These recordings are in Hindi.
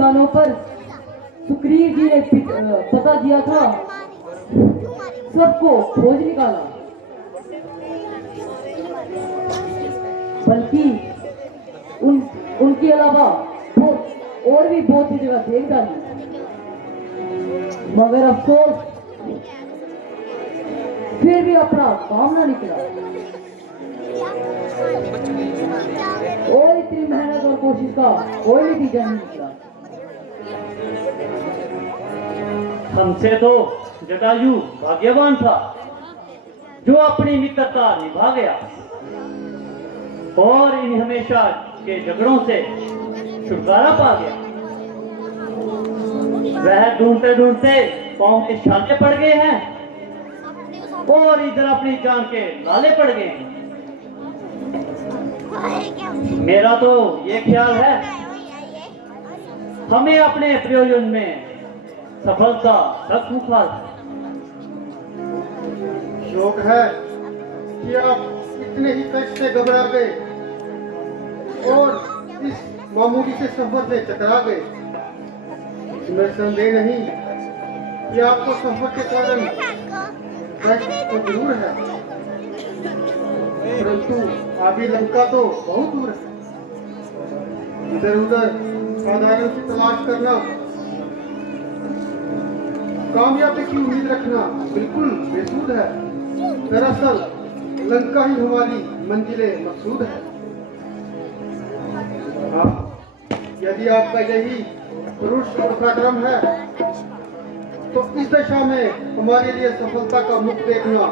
स्थानों पर सुग्रीव जी ने पता दिया था, सबको खोज निकाला, बल्कि उनके अलावा और भी बहुत सी जगह देख डाली, मगर अफसोस फिर भी अपना काम ना निकला। और इतनी मेहनत और कोशिश का कोई नतीजा नहीं निकला। हमसे तो जटायु भाग्यवान था जो अपनी मित्रता निभा गया और इन हमेशा के झगड़ों से छुटकारा पा गया। वह ढूंढते ढूंढते पांव के छाले पड़ गए हैं और इधर अपनी जान के लाले पड़ गए हैं। मेरा तो ये ख्याल है हमें अपने प्रयोजन में सफलता तक मुखार शोक है कि आप इतने ही कष्ट से घबरा गए और इस मामूली से सफर से चकरा गए। इसमें संदेह नहीं कि आपको सफर के कारण कष्ट तो जरूर है, परंतु अभी लंका तो बहुत दूर है। इधर उधर साधारण की तलाश करना, कामयाबी की उम्मीद रखना बिल्कुल बेसुध है। दरअसल लंका ही हमारी मंजिले मकसूद है। हाँ, यदि आपका यही पुरुष पराक्रम है तो इस दशा में हमारे लिए सफलता का मुख देखना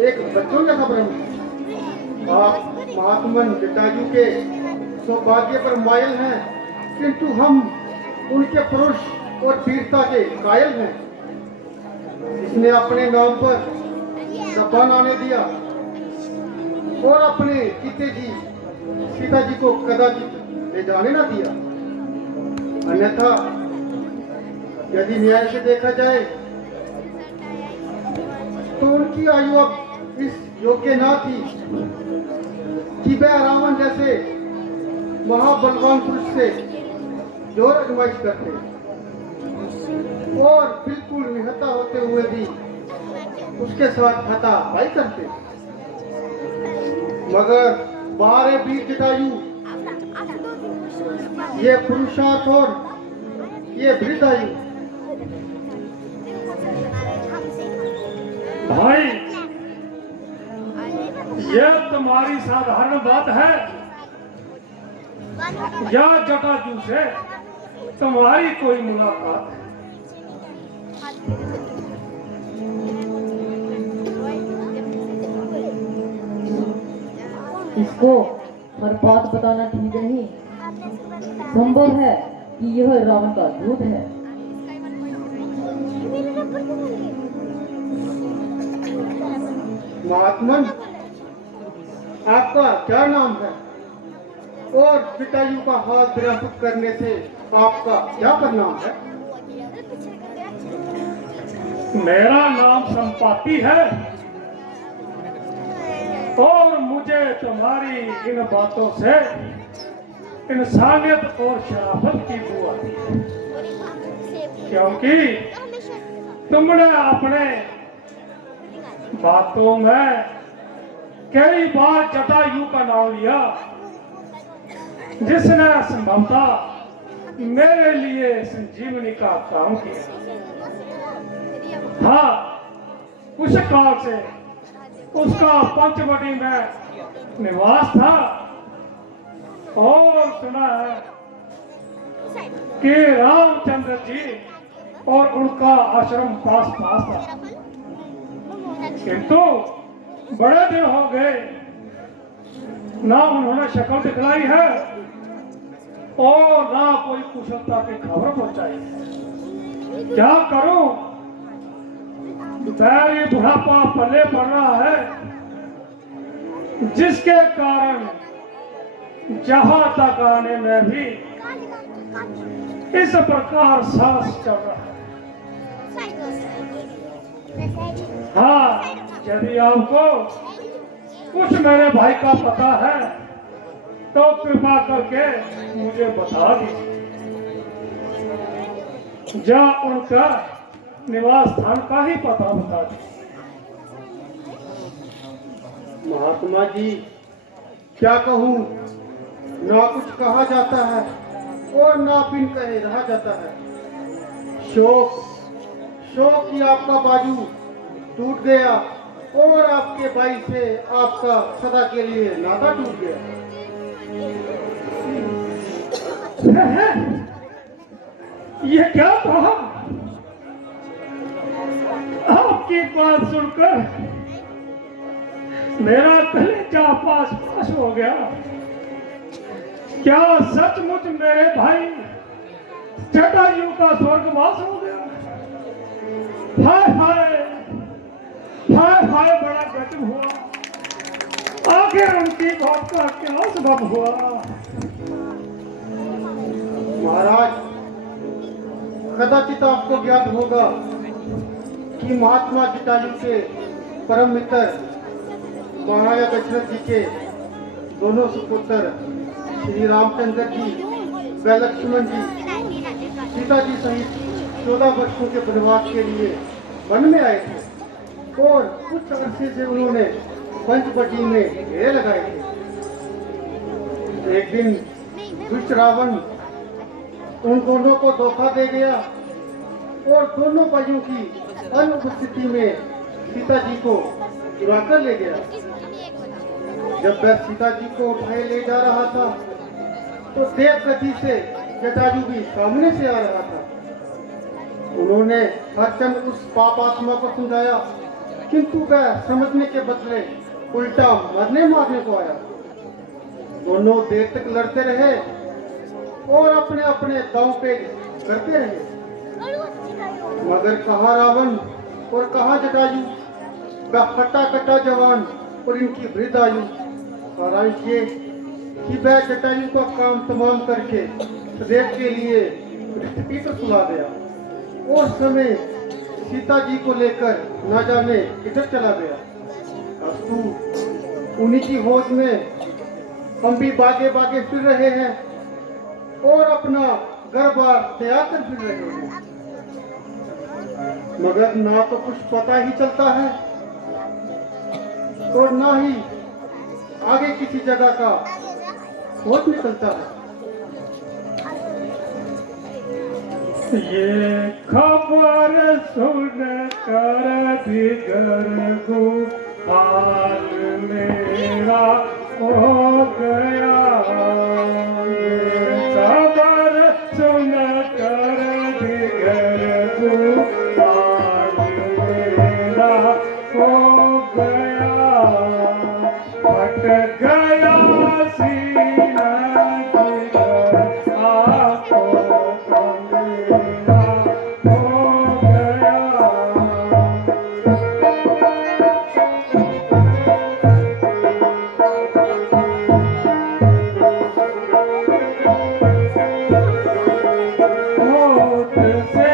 एक बच्चों जैसा भ्रम है। आप महात्मन जटायु के सौभाग्य पर मायल हैं, किंतु हम उनके पुरुष और वीरता के कायल हैं। इसने अपने नाम पर जबान आने दिया और अपने पिताजी को कदाचित ले जाने ना दिया। अन्यथा यदि न्याय से देखा जाए तो उनकी आयु अब इस योग्य ना थी कि वह रावण जैसे महाबलवान पुरुष से जोर आजमाइश करते और बिल्कुल निहत्था होते हुए भी उसके साथ हाथापाई करते। मगर बाहर वीर जटायु, ये पुरुषार्थ और ये वृद्धायु। भाई, यह तुम्हारी साधारण बात है या जटायु से तुम्हारी कोई मुलाकात है? इसको हर बात बताना ठीक नहीं। संभव है कि यह रावण का दूत है। महात्मन, आपका क्या नाम है और जटायु का हाल दरियाफ्त करने से आपका क्या परिणाम है? मेरा नाम संपाति है और मुझे तुम्हारी इन बातों से इंसानियत और शराफत की बू आती है, क्योंकि तुमने अपने बातों में कई बार जटायु का नाम लिया, जिसने संभवतः मेरे लिए संजीवनी का काम किया। हाँ, कुछ काल से उसका पंचवटी में निवास था और सुना है कि रामचंद्र जी और उनका आश्रम पास था, किंतु बड़े दिन हो गए ना उन्होंने शक्ल दिखलाई है और ना कोई कुशलता की खबर पहुंचाई है। क्या करूं, पैरी बुढ़ापा पल्ले पड़ रहा है, जिसके कारण जहां तक आने में भी इस प्रकार सांस चल रहा है। हाँ, यदि आपको कुछ मेरे भाई का पता है तो कृपा करके मुझे बता दीजिए। जा उनका निवास स्थान का ही पता बता दे। महात्मा जी, क्या कहूँ, ना कुछ कहा जाता है और ना बिन कहे रहा जाता है। शोक शोक की आपका बाजू टूट गया और आपके भाई से आपका सदा के लिए नाता टूट गया। ये क्या कहा? आपकी बात सुनकर मेरा कलेजा पास हो गया। क्या सचमुच मेरे भाई जटायु का स्वर्गवास हो गया? हाय हाय हाय हाय, बड़ा गजब हुआ। आखिर उनकी बात का क्या सबब हुआ? महाराज, कदाचित आपको ज्ञात होगा कि महात्मा जटायु के परम मित्र महाराजा दशरथ जी के दोनों सुपुत्र श्री रामचंद्र जी व लक्ष्मण जी सीता जी सहित 14 वर्षों के वनवास के लिए वन में आए थे और कुछ अरसे से उन्होंने पंचवटी में घेरे लगाए थे। एक दिन दुष्ट रावण उन दोनों को धोखा दे गया और दोनों भाइयों की अनुपस्थिति में सीता जी को चुरा कर ले गया। जब वह सीता जी को उठाए ले जा रहा था तो देव गति से जटायु भी सामने से आ रहा था। उन्होंने हरचंद उस पाप आत्मा को समझाया, किंतु वह समझने के बदले उल्टा मरने मारने को आया। दोनों देर तक लड़ते रहे और अपने अपने दांव पे करते रहे, मगर कहाँ रावण और कहाँ जटायु, वह हट्टा कट्टा जवान और इनकी वृद्ध आयु। सारांश ये कि वह जटायु का काम तमाम करके सदैव के लिए पृथ्वी पर सुला गया और समय सीता जी को लेकर न जाने किधर चला गया। अस्तु उन्हीं की होश में हम भी बागे बागे फिर रहे हैं और अपना घर बार तैयार कर फिर रहे हैं, मगर ना तो कुछ पता ही चलता है और ना ही आगे किसी जगह का खोज निकलता है। ये खबर सुन कर बिगड़ गो हाल मेरा हो गया। ये खबर सुन कर बिगड़ गो हाल मेरा हो गया। फट गया सीना जिगर आपको मेरा हो गया। मौत से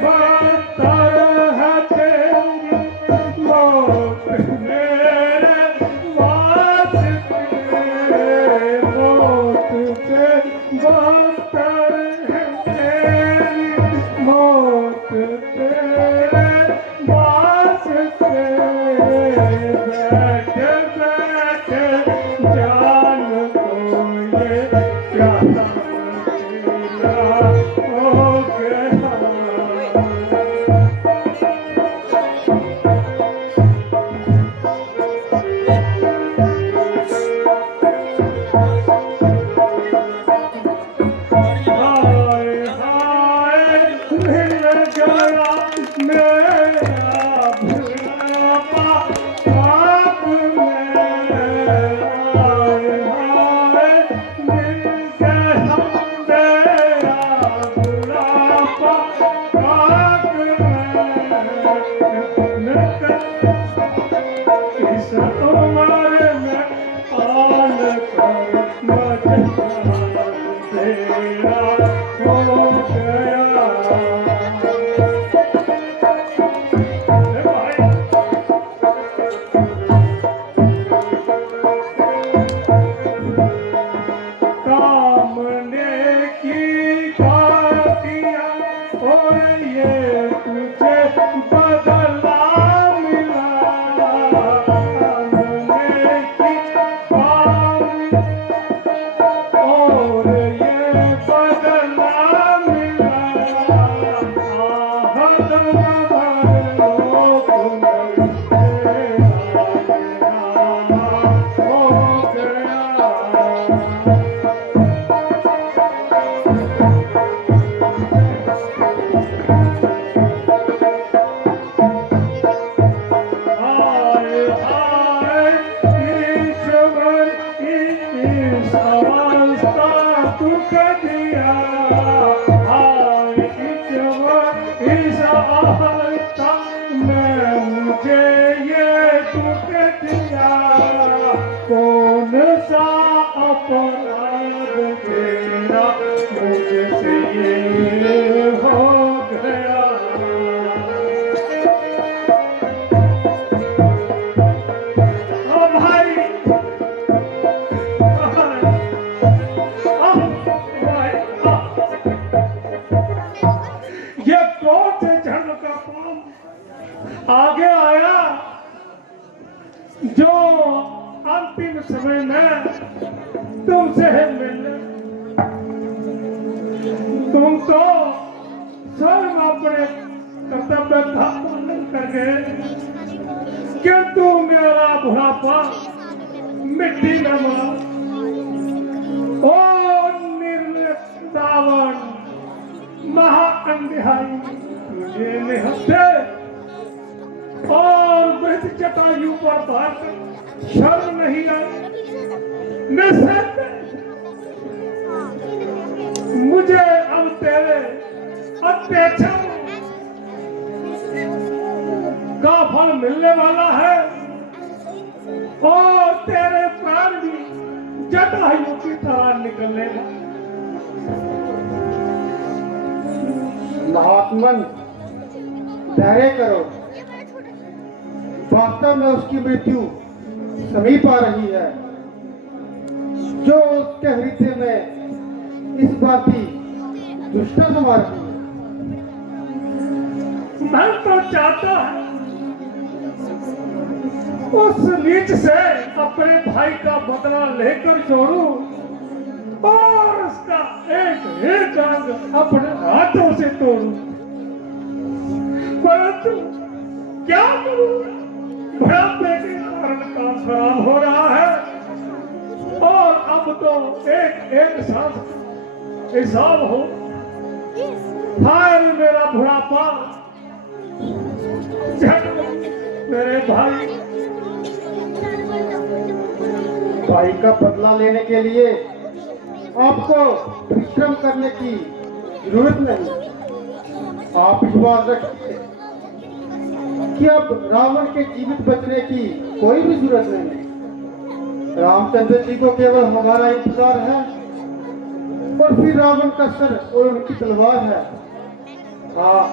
बदतर है तेरी मौत मेरे वास्ते। मौत से बदतर है तेरी मौत तेरे वास्ते। बैठ बैठ जान को ये क्या तेरा हो गया। हाय हाय मिल गया मेरा बुढ़ापा पाप में। हाय हाय मिल गया मेरा बुढ़ापा पाप में। इस उम्र में पाल कर मजा तेरा हो गया। कामने की घाटियां और दुख दिया आए इस आहता में मुझे ये दुख दिया कौन सा अपराध तेरा मुझसे ये हो गया। ओ भाई ये कौन से झंड का पाम आगे आया जो अंतिम समय में तुमसे मिलने। तुम तो स्वयं अपने कर्तव्य का पालन कर गए किंतु मेरा बुढ़ापा मिट्टी में मिला। ओ निर्दावन महाअंधियाई तुझे निहत्थे और मृत जटायु पर बात शर्म नहीं आई। निसत्य मुझे अब तेरे अत्याचार का फल मिलने वाला है और तेरे प्राण भी जटायु की तरह निकलेगा। महात्मन धैर्य करो, वास्तव में उसकी मृत्यु समीप आ रही है। जो उसके हृदय में इस बात की दुष्टा समा रही है। मैं तो चाहता है उस नीच से अपने भाई का बदला लेकर छोड़ूं और उसका एक एक अंग अपने हाथों से तोड़ूं, परंतु क्या करूं? बुढ़ापे के कारण काम खराब हो रहा है और अब तो एक एक सांस हिसाब हो। हाय मेरा बुढ़ापा, मेरे भाई। भाई का बदला लेने के लिए आपको परिश्रम करने की जरूरत नहीं। आप विश्वास रखिए कि अब रावण के जीवित बचने की कोई भी जरूरत नहीं। रामचंद्र जी को केवल हमारा इंतजार है और फिर रावण का सर और उनकी तलवार है। हाँ,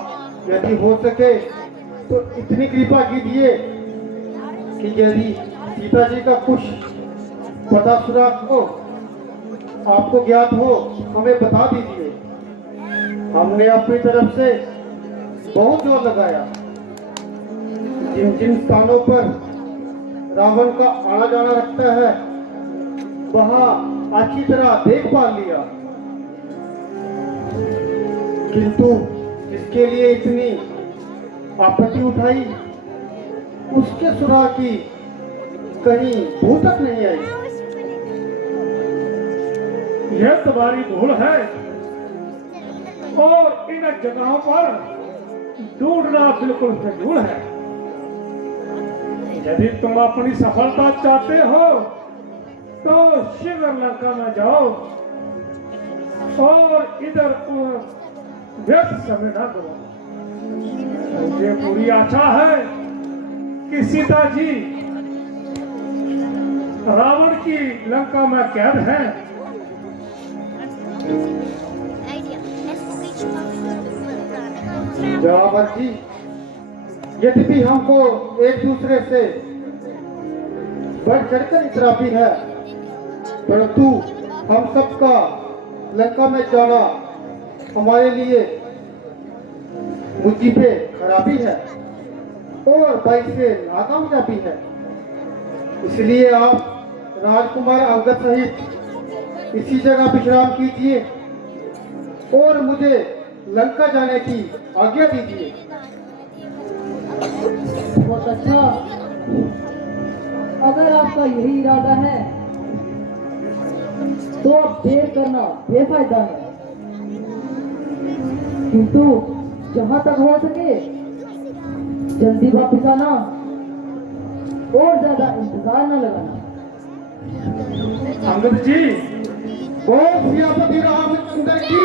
यदि हो सके तो इतनी कृपा कीजिए कि यदि सीता जी का कुछ पता सुराग हो, आपको ज्ञात हो, हमें बता दीजिए। हमने अपनी तरफ से बहुत जोर लगाया। जिन जिन स्थानों पर रावण का आना जाना रखता है वहां अच्छी तरह देखभाल लिया, किंतु इसके लिए इतनी आपत्ति उठाई, उसके सुराग की कहीं भूल तक नहीं आई। यह तुम्हारी भूल है और इन जगहों पर ढूंढना बिल्कुल फिजूल है। यदि तुम अपनी सफलता चाहते हो तो शीघ्र लंका में जाओ और इधर व्यर्थ समय न करो। मुझे पूरी आशा है कि सीता जी रावण की लंका में कैद है। जवाबर जी, यद्यपि हमको एक दूसरे से बढ़ चढ़कर इतराफी है, परंतु हम सबका लंका में जाना हमारे लिए बुद्धि पे खराबी है और भाई से नाकामयाबी है। इसलिए आप राजकुमार अंगद सहित इसी जगह विश्राम कीजिए और मुझे लंका जाने की आज्ञा दीजिए। बहुत अच्छा, अगर आपका यही इरादा है तो अब देर करना बेफायदा है, किंतु जहां तक हो सके जल्दी वापस आना और ज्यादा इंतजार न लगाना। अंगद जी, बोल सियापति रामचंद्र की